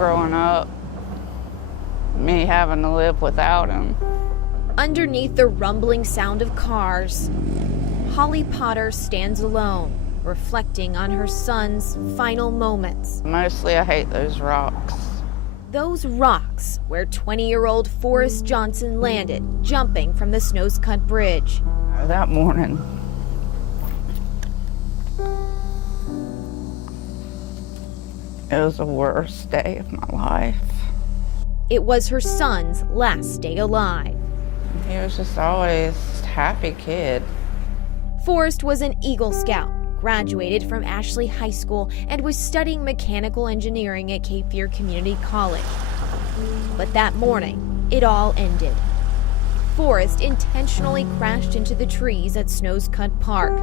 growing up, me having to live without him. Underneath the rumbling sound of cars, Holly Potter stands alone, reflecting on her son's final moments. Mostly I hate those rocks. Those rocks where 20-year-old Forrest Johnson landed, jumping from the Snowscut Bridge. That morning, it was the worst day of my life. It was her son's last day alive. He was just always a happy kid. Forrest was an Eagle Scout, graduated from Ashley High School, and was studying mechanical engineering at Cape Fear Community College. But that morning, it all ended. Forrest intentionally crashed into the trees at Snowscut Park.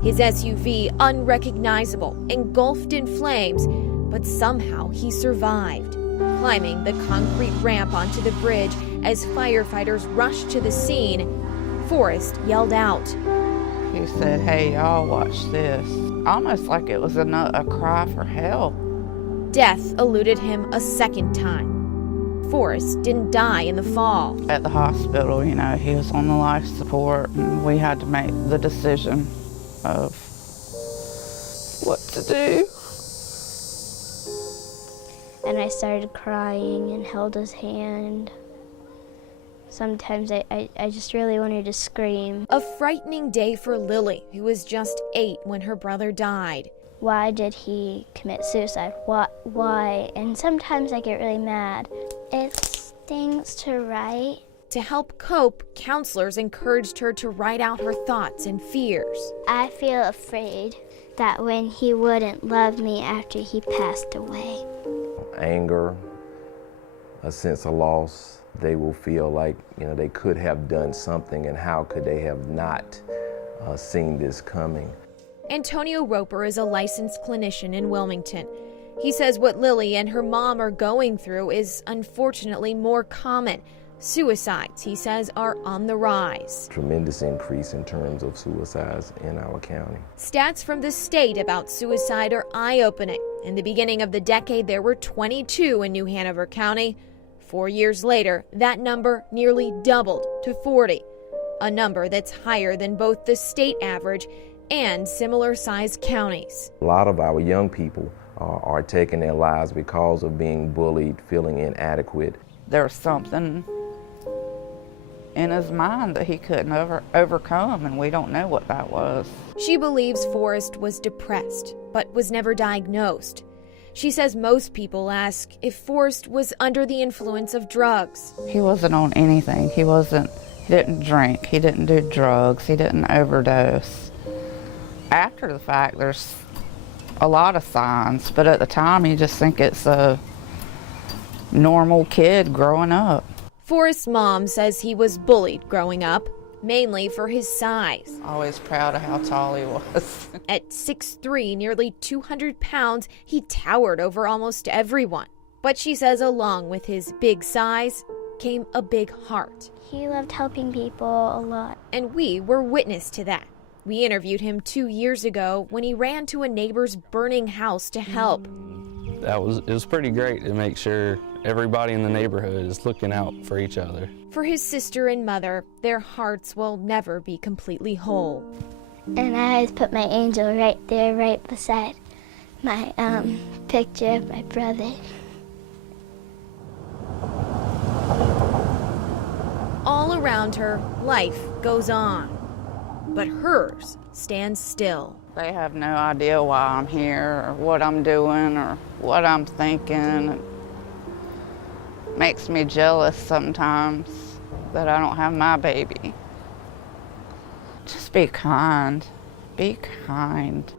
His SUV, unrecognizable, engulfed in flames, but somehow he survived. Climbing the concrete ramp onto the bridge as firefighters rushed to the scene, Forrest yelled out. He said, "Hey, y'all, watch this." Almost like it was a cry for help. Death eluded him a second time. Forrest didn't die in the fall. At the hospital, you know, he was on the life support, and we had to make the decision of what to do. And I started crying and held his hand. Sometimes I just really wanted to scream. A frightening day for Lily, who was just 8 when her brother died. Why did he commit suicide? Why? And sometimes I get really mad. It stings to write. To help cope, counselors encouraged her to write out her thoughts and fears. I feel afraid that when he wouldn't love me after he passed away. Anger, a sense of loss. They will feel like, you know, they could have done something, and how could they have not seen this coming? Antonio Roper is a licensed clinician in Wilmington. He says what Lily and her mom are going through is unfortunately more common. Suicides, he says, are on the rise. Tremendous increase in terms of suicides in our county. Stats from the state about suicide are eye-opening. In the beginning of the decade, there were 22 in New Hanover County. 4 years later, that number nearly doubled to 40, a number that's higher than both the state average and similar-sized counties. A lot of our young people are taking their lives because of being bullied, feeling inadequate. There was something in his mind that he couldn't overcome, and we don't know what that was. She believes Forrest was depressed, but was never diagnosed. She says most people ask if Forrest was under the influence of drugs. He wasn't on anything. He didn't drink, he didn't do drugs, he didn't overdose. After the fact, there's a lot of signs, but at the time you just think it's a normal kid growing up. Forrest's mom says he was bullied growing up, mainly for his size. Always proud of how tall he was. At 6'3", nearly 200 pounds, he towered over almost everyone. But she says along with his big size came a big heart. He loved helping people a lot. And we were witness to that. We interviewed him 2 years ago when he ran to a neighbor's burning house to help. It was pretty great to make sure everybody in the neighborhood is looking out for each other. For his sister and mother, their hearts will never be completely whole. And I always put my angel right there, right beside my picture of my brother. All around her, life goes on. But hers stands still. They have no idea why I'm here or what I'm doing or what I'm thinking. It makes me jealous sometimes that I don't have my baby. Just be kind. Be kind.